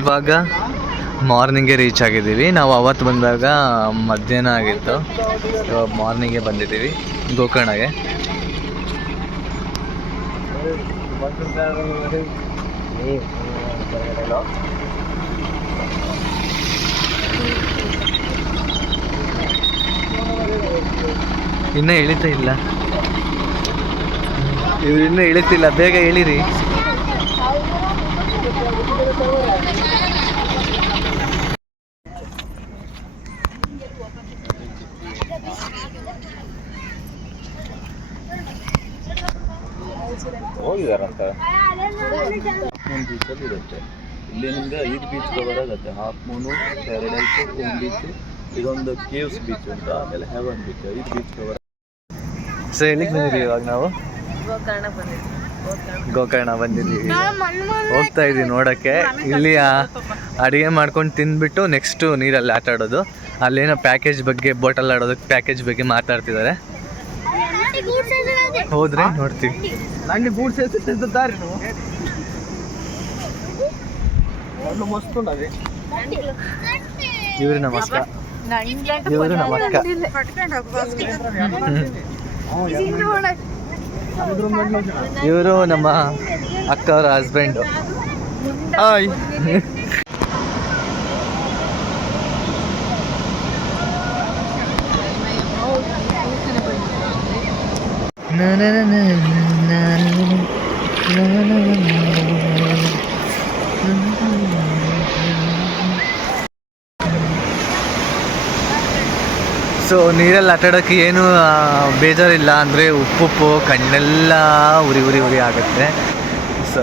ಇವಾಗ ಮಾರ್ನಿಂಗೇ ರೀಚ್ ಆಗಿದ್ದೀವಿ. ನಾವು ಅವತ್ತು ಬಂದಾಗ ಮಧ್ಯಾಹ್ನ ಆಗಿತ್ತು. ಇವಾಗ ಮಾರ್ನಿಂಗೆ ಬಂದಿದ್ದೀವಿ ಗೋಕರ್ಣಗೆ. ಇನ್ನೂ ಇಳಿತಾ ಇಲ್ಲ. ಇವ್ರು ಇನ್ನೂ ಇಳಿತಿಲ್ಲ. ಬೇಗ ಇಳಿರಿ. ನಿಮಗೆ ಐದು ಬೀಚ್ ಬರೋದತ್ತೆ ಆಗುತ್ತೆ half moon paradise home beach ಇದೊಂದು ಕೇವ್ಸ್ ಬೀಚ್ ಅಂತ ಆಮೇಲೆ ಹೆವನ್ ಬೀಚ್ ಐದು ಬೀಚ್ ಕವರ್ ಸೊ ಎಲ್ಲಿಗೆ ಬಂದಿದ್ದೀವಿ ಇವಾಗ ನಾವು? ಗೋಕರ್ಣ ಬಂದಿದ್ದೀವಿ. ಹೋಗ್ತಾ ಇದೀವಿ ನೋಡಕ್ಕೆ. ಇಲ್ಲಿ ಅಡುಗೆ ಮಾಡ್ಕೊಂಡು ತಿಂದ್ಬಿಟ್ಟು ನೆಕ್ಸ್ಟು ನೀರಲ್ಲಿ ಆಟ ಆಡೋದು ಅಲ್ಲೇನೋ ಪ್ಯಾಕೇಜ್ ಬಗ್ಗೆ ಬೋಟಲ್ ಆಡೋದಕ್ಕೆ ಪ್ಯಾಕೇಜ್ ಬಗ್ಗೆ ಮಾತಾಡ್ತಿದ್ದಾರೆ. ಹೋದ್ರೆ ನೋಡ್ತೀವಿ. ಮಸ್ತ್ ಉಂಟದೆ ಇವ್ರು ನಮ್ಮ ಅಕ್ಕ ಇವರು ನಮ್ಮ ಅಕ್ಕ ಇವರು ನಮ್ಮ ಅಕ್ಕ ಅವರ ಹಸ್ಬೆಂಡ್ ಹಾಯ್ ಸೊ ನೀರಲ್ಲಿ ಆಟಾಡೋಕ್ಕೆ ಏನು ಬೇಜಾರಿಲ್ಲ. ಅಂದರೆ ಉಪ್ಪುಪ್ಪು ಕಣ್ಣೆಲ್ಲ ಉರಿ ಉರಿ ಉರಿ ಆಗುತ್ತೆ. ಸೊ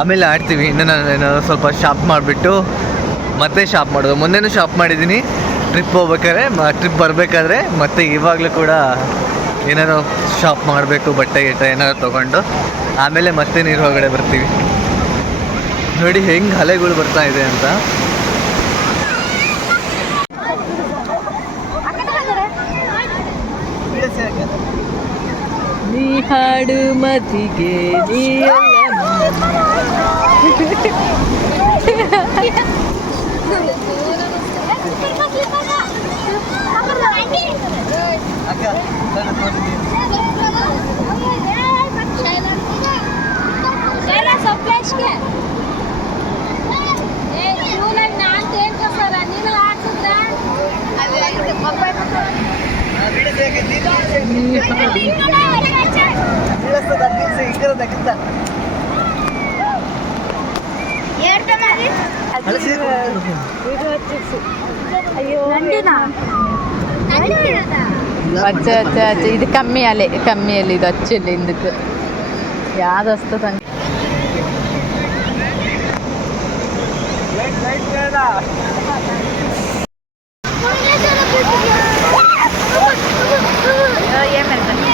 ಆಮೇಲೆ ಆಡ್ತೀವಿ. ಇನ್ನು ನಾನು ಸ್ವಲ್ಪ ಶಾಪ್ ಮಾಡಿಬಿಟ್ಟು ಮತ್ತೆ ಶಾಪ್ ಮಾಡೋದು. ಮೊನ್ನೆನೂ ಶಾಪ್ ಮಾಡಿದ್ದೀನಿ. ಟ್ರಿಪ್ ಹೋಗ್ಬೇಕಾದ್ರೆ ಟ್ರಿಪ್ ಬರಬೇಕಾದ್ರೆ ಮತ್ತೆ ಇವಾಗಲೂ ಕೂಡ ಏನಾದ್ರು ಶಾಪ್ ಮಾಡಬೇಕು, ಬಟ್ಟೆ, ಗಿಟ್ಟೆ ಏನಾದ್ರು ತೊಗೊಂಡು ಆಮೇಲೆ ಮತ್ತೆ ನೀರು ಹೊರಗಡೆ ಬರ್ತೀವಿ. ನೋಡಿ, ಹೆಂಗೆ ಅಲೆಗಳು ಬರ್ತಾ ಇದೆ ಅಂತ. ಹಾಡು ಮತಿಗೆ ನೀ ಅಚ್ಚ ಅಚ್ಚ ಅಚ್ಚ ಇದು ಕಮ್ಮಿ ಅಲೆ ಕಮ್ಮಿ ಅಲ್ಲಿ ಇದು ಅಚ್ಚಲ್ಲಿ ಇಂದಕ್ಕೆ ಯಾವ್ದು ವಸ್ತದ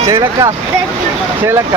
ಶೈಲಕ್ಕ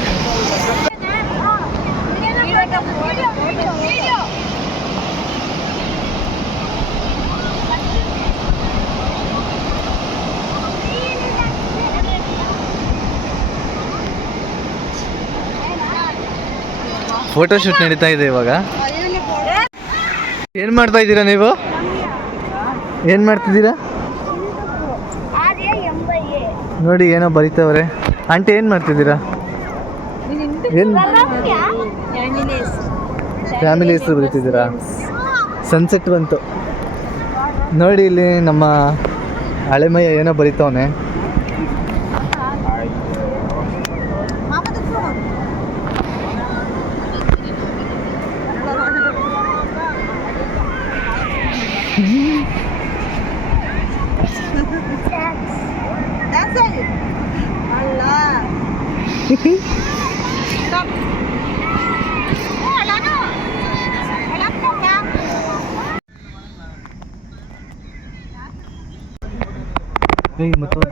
ಫೋಟೋ ಶೂಟ್ ನಡೀತಾ ಇದೆ ಇವಾಗ. ಏನ್ ಮಾಡ್ತಾ ಇದ್ದೀರಾ ನೀವು? ಏನ್ ಮಾಡ್ತಿದ್ದೀರಾ? ನೋಡಿ, ಏನೋ ಬರೀತವ್ರೆ. ಆಂಟಿ, ಏನ್ ಮಾಡ್ತಿದ್ದೀರಾ? ಏನು ಫ್ಯಾಮಿಲಿ ಹೆಸರು ಬರೀತಿದ್ದೀರಾ? ಸನ್ಸೆಟ್ ಬಂತು. ನೋಡಿ, ಇಲ್ಲಿ ನಮ್ಮ ಹಳೆಮಯ್ಯ ಏನೋ ಬರೀತವನೆ. ಏಯ್ ಮತ್ತೊಂದು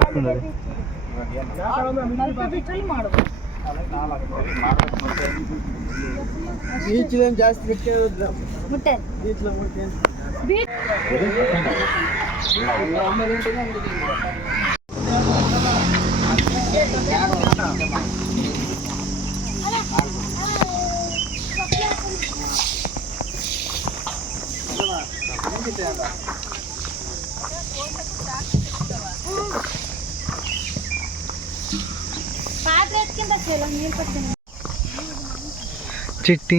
ಚಿಟ್ಟಿ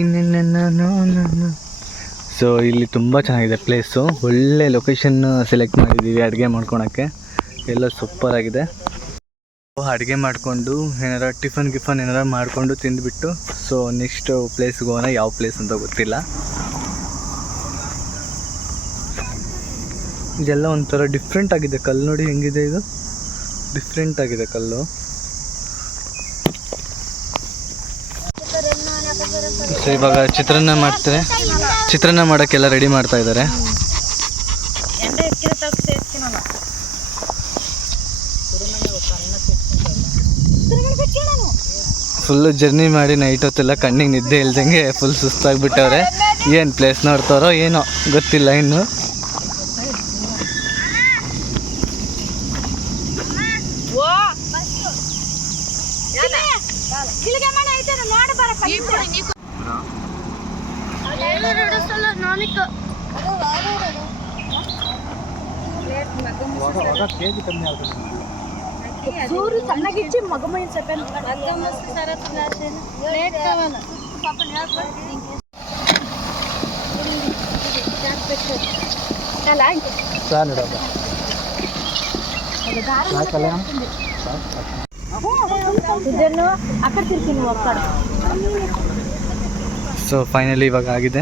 ಸೊ ಇಲ್ಲಿ ತುಂಬ ಚೆನ್ನಾಗಿದೆ ಪ್ಲೇಸು ಒಳ್ಳೆ ಲೊಕೇಶನ್ ಸೆಲೆಕ್ಟ್ ಮಾಡಿದ್ದೀವಿ ಅಡುಗೆ ಮಾಡ್ಕೊಳಕ್ಕೆ. ಎಲ್ಲ ಸೂಪರ್ ಆಗಿದೆ. ಅಡುಗೆ ಮಾಡಿಕೊಂಡು ಏನಾರ ಟಿಫನ್ ಗಿಫನ್ ಏನಾರ ಮಾಡಿಕೊಂಡು ತಿಂದುಬಿಟ್ಟು ಸೊ ನೆಕ್ಸ್ಟ್ ಪ್ಲೇಸ್ಗೆ ಹೋಗೋಣ ಯಾವ ಪ್ಲೇಸ್ ಅಂತ ಗೊತ್ತಿಲ್ಲ. ಇದೆಲ್ಲ ಒಂಥರ ಡಿಫ್ರೆಂಟ್ ಆಗಿದೆ. ಕಲ್ಲು ನೋಡಿ ಹೆಂಗಿದೆ ಇದು? ಡಿಫ್ರೆಂಟ್ ಆಗಿದೆ ಕಲ್ಲು. ಸೊ ಇವಾಗ ಚಿತ್ರಾನ್ನ ಮಾಡ್ತಾರೆ. ಚಿತ್ರಾನ್ನ ಮಾಡೋಕ್ಕೆಲ್ಲ ರೆಡಿ ಮಾಡ್ತಾ ಇದ್ದಾರೆ. ಫುಲ್ಲು ಜರ್ನಿ ಮಾಡಿ ನೈಟ್ ಹೊತ್ತೆಲ್ಲ ಕಣ್ಣಿಗೆ ನಿದ್ದೆ ಇಲ್ದಂಗೆ ಫುಲ್ ಸುಸ್ತಾಗ್ಬಿಟ್ಟವ್ರೆ. ಏನು ಪ್ಲೇಸ್ ನೋಡ್ತಾರೋ ಏನೋ ಗೊತ್ತಿಲ್ಲ ಇನ್ನು. ಚೂರು ಸಣ್ಣಗೆ ಮಗ ಸೆಪೆನ್ ತಿರ್ತೀನಿ ಸೊ ಫೈನಲಿ ಇವಾಗ ಆಗಿದೆ.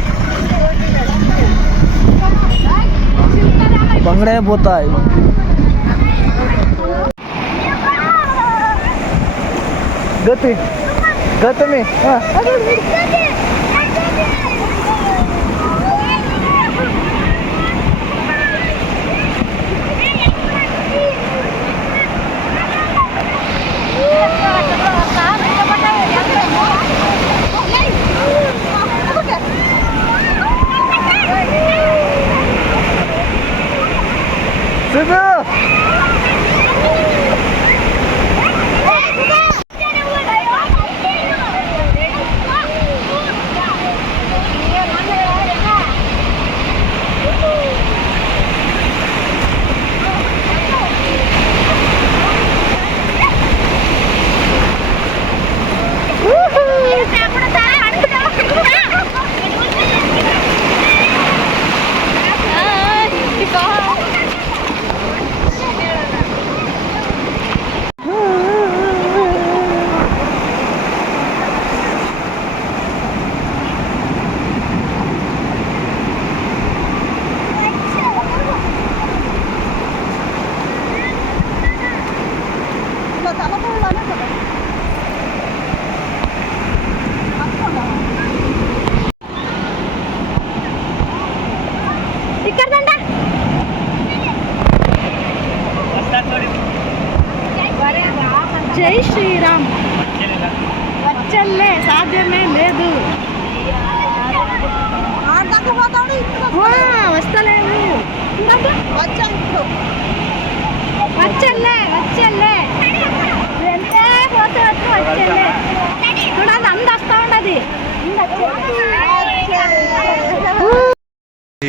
চ্যাংড়ে বোতায় গতি গতমি হ্যাঁ Yeah.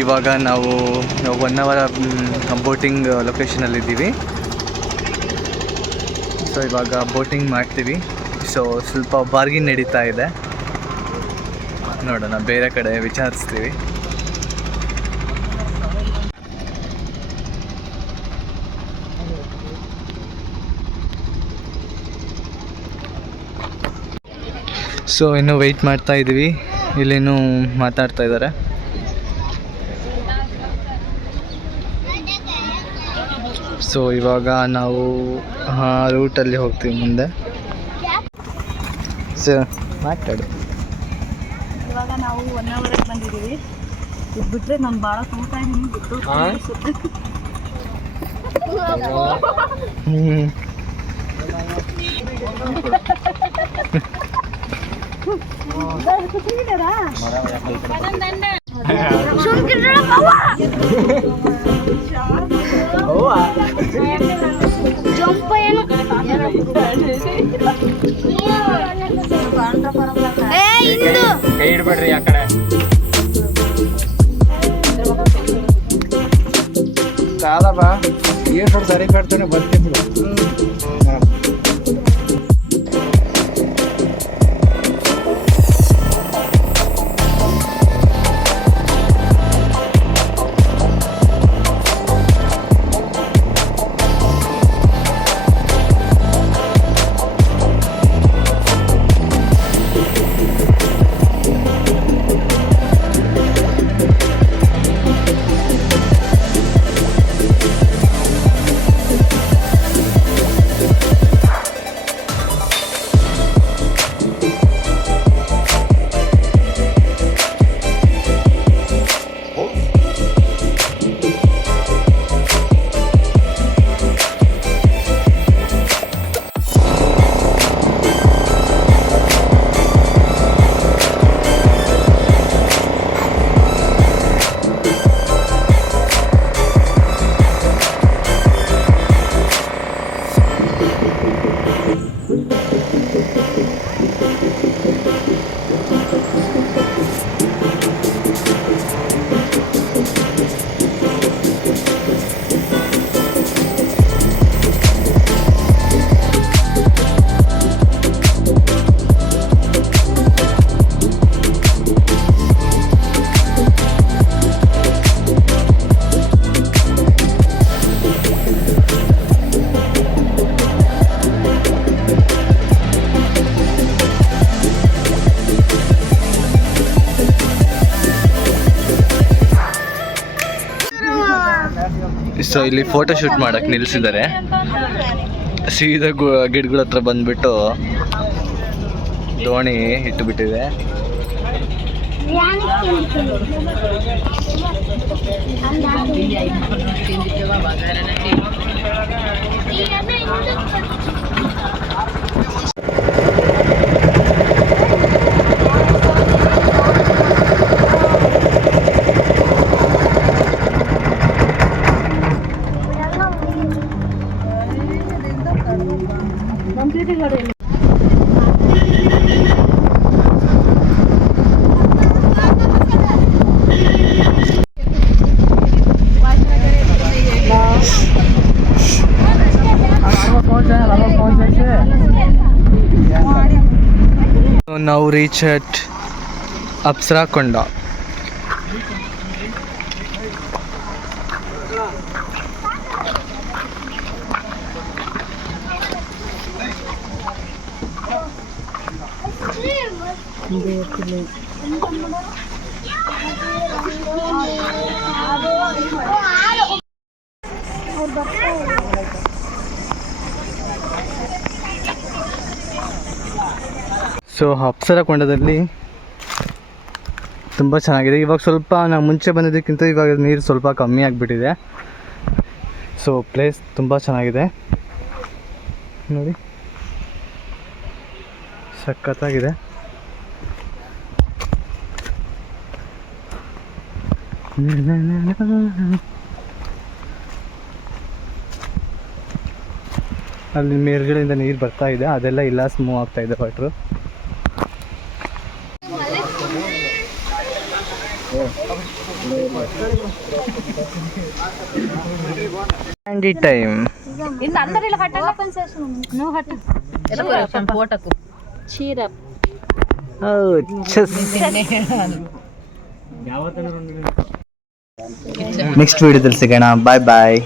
ಇವಾಗ ನಾವು ಒನ್ ಅವರ್ ಬೋಟಿಂಗ್ ಲೊಕೇಶನಲ್ಲಿದ್ದೀವಿ ಸೊ ಇವಾಗ ಬೋಟಿಂಗ್ ಮಾಡ್ತೀವಿ. ಸೊ ಸ್ವಲ್ಪ ಬಾರ್ಗಿನ್ ನಡೀತಾ ಇದೆ. ನೋಡೋಣ, ಬೇರೆ ಕಡೆ ವಿಚಾರಿಸ್ತೀವಿ. ಸೊ ಇನ್ನೂ ವೆಯ್ಟ್ ಮಾಡ್ತಾ ಇದ್ದೀವಿ ಇಲ್ಲಿನೂ ಮಾತಾಡ್ತಾ ಇದ್ದಾರೆ. ಸೊ ಇವಾಗ ನಾವು ರೂಟಲ್ಲಿ ಹೋಗ್ತೀವಿ ಮುಂದೆ. ಸರ್ ಮಾತಾಡು. ಇವಾಗ ನಾವು ಒನ್ ಅವರ್ಗೆ ಬಂದಿದ್ದೀವಿ. ಇದು ಬಿಟ್ಟರೆ ನಾನು ಭಾಳ ತೂಕ ಇದ್ದೀನಿ ಬಿಟ್ಟು ಹ್ಞೂ జంప్ అయ్యాను కైడ్బడ్రి అక్కడ. కాదబ్బా ఏ సరి పెడుతూనే బతికింది ಸೊ ಇಲ್ಲಿ ಫೋಟೋ ಶೂಟ್ ಮಾಡಕ್ಕೆ ನಿಲ್ಸಿದ್ದಾರೆ. ಸೀದಾ ಗಿಡಗಳ ಹತ್ರ ಬಂದ್ಬಿಟ್ಟು ದೋಣಿ ಇಟ್ಟುಬಿಟ್ಟಿದೆ ನಾವು ರೀಚ್ ಅಟ್ ಅಪ್ಸರಾ ಕೊಂಡ ಸೊ ಅಪ್ಸರ ಕೊಂಡದಲ್ಲಿ ತುಂಬ ಚೆನ್ನಾಗಿದೆ. ಇವಾಗ ಸ್ವಲ್ಪ ನಾವು ಮುಂಚೆ ಬಂದಿದ್ದಕ್ಕಿಂತ ಇವಾಗ ನೀರು ಸ್ವಲ್ಪ ಕಮ್ಮಿ ಆಗಿಬಿಟ್ಟಿದೆ. ಸೊ ಪ್ಲೇಸ್ ತುಂಬ ಚೆನ್ನಾಗಿದೆ. ನೋಡಿ. ಸಖತ್ತಾಗಿದೆ. ಅಲ್ಲಿ ಮೇಲ್ಗಡೆಯಿಂದ ನೀರು ಬರ್ತಾ ಇದೆ. ಅದೆಲ್ಲ ಇಲ್ಲ ಸ್ಮೂವ್ ಆಗ್ತಾ ಇದೆ ವಾಟ್ರು ಕ್ಯಾಂಡಿ ಟೈಮ್ ಇನ್ನು అందరిలో హట్టల్ల నువ్వు హట్టు ಫೋಟೋಕು చీర ನೆಕ್ಸ್ಟ್ ವಿಡಿಯೋದಲ್ಲಿ ಸಿಗೋಣ ಬಾಯ್ ಬಾಯ್